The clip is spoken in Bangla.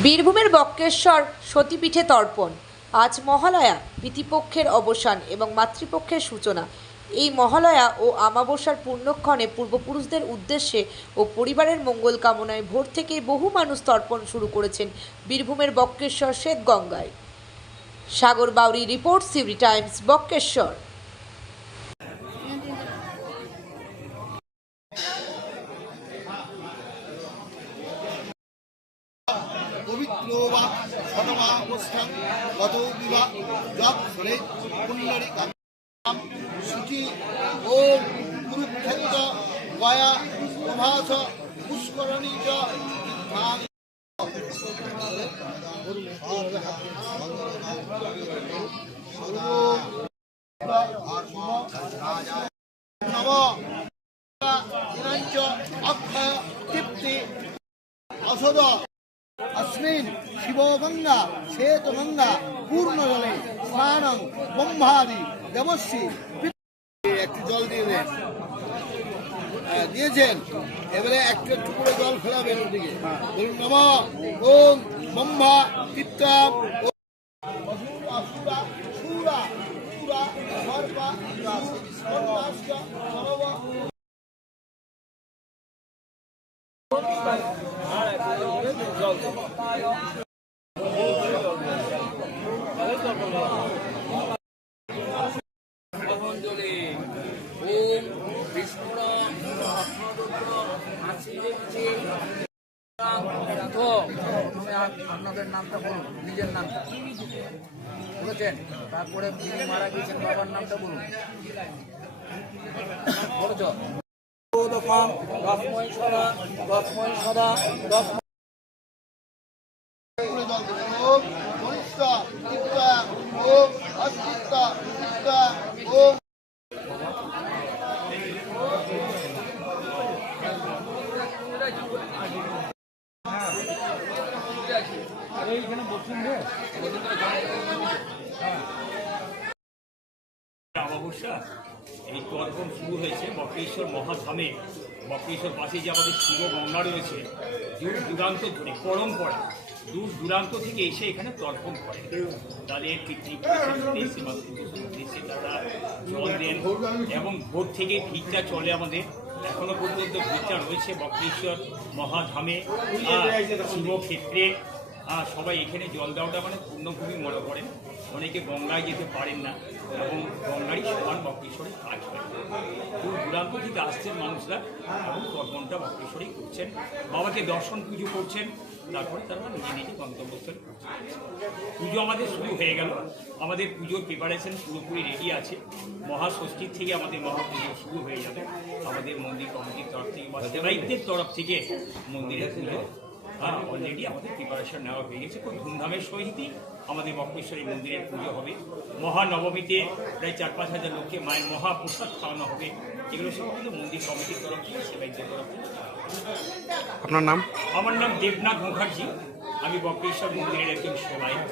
বীরভূমের বক্রেশ্বর সতীপীঠে তর্পণ। আজ মহালয়া, পিতৃপক্ষের অবসান এবং মাতৃপক্ষের সূচনা। এই মহালয়া ও আমাবস্যার পূর্ণক্ষণে পূর্বপুরুষদের উদ্দেশ্যে ও পরিবারের মঙ্গল কামনায় ভোর থেকেই বহু মানুষ তর্পণ শুরু করেছেন বীরভূমের Bakreshwar শ্বেতগঙ্গায়। Sagar Bauri report CV Times, Bakreshwar. পবিত্র বা সদমাবস্থান গত বিবাহ ফলে পুণ্যরি কাম সূচি ও কুরুক্ষেত্র গয়া প্রভাস পুষ্করণী নব অক্ষয় তৃপ্তি অসদ তস্মিন শিবগঙ্গা শ্বেতগঙ্গা পূর্ণজলে স্নানং ব্রহ্মাদি দেবশ্রী একটি জল দিয়ে দেন। দিয়েছেন। এবারে একটা টুকরো জল ফেলাবেন ওদিকে। বলুন, নম, ওম, ব্রহ্মা চিত্তাম আপনাদের নামটা বলুন নিজের নামটা। বলেছেন তারপরে মারা গেছেন বাবার নামটা বলুন। দশম দশময় সদা দশময় সদা দশ করে জল দেবেন ওম এই তর্পণ শুরু হয়েছে বক্রেশ্বর মহাধামে। বক্রেশ্বর পাশে যে আমাদের শিব গঙ্গা রয়েছে, দূর দূরান্ত ধরে, পরম্পরা, দূর দূরান্ত থেকে এসে এখানে তর্পণ করে। তাদের পিতৃপুরুষের তারা জল দেন এবং ভোর থেকে ভিড়টা চলে আমাদের। এখনও পর্যন্ত ভিড়টা রয়েছে বক্রেশ্বর মহাধামে শিবক্ষেত্রে। আহ, সবাই এখানে জল দেওয়াটা মানে পূর্ণভূমি মনে করেন। অনেকে গঙ্গায় যেতে পারেন না এবং গঙ্গারই সমান বক্রেশ্বরে কাজ হয়। দূর দূরান্ত থেকে আসছেন মানুষরা এবং তর্পণটা বক্রেশ্বরেই করছেন। বাবাকে দর্শন পুজো করছেন। তারপরে তারা নিজে নিজে গন্তব্যস্থল পুজো আমাদের শুরু হয়ে গেল। আমাদের পুজোর প্রিপারেশন পুরোপুরি রেডি আছে। মহাষষ্ঠীর থেকে আমাদের মহাপুজো শুরু হয়ে যাবে। আমাদের মন্দির কমিটির তরফ থেকে বা সেবায়িতদের তরফ থেকে মন্দিরের পুজো হ্যাঁ অলরেডি আমাদের প্রিপারেশন নেওয়া হয়ে গেছে। খুব ধুমধামের সহিতই আমাদের বক্রেশ্বরী মন্দিরের পুজো হবে। মহানবমীতে প্রায় চার পাঁচ হাজার লোককে মায়ের মহাপ্রসাদ খাওয়ানো হবে। এগুলো সব কিন্তু মন্দির কমিটির তরফ থেকে সেবাইদের তরফ থেকে আপনার নাম? আমার নাম দেবনাথ মুখার্জি। আমি বক্রেশ্বর মন্দিরের একজন সেবায়িত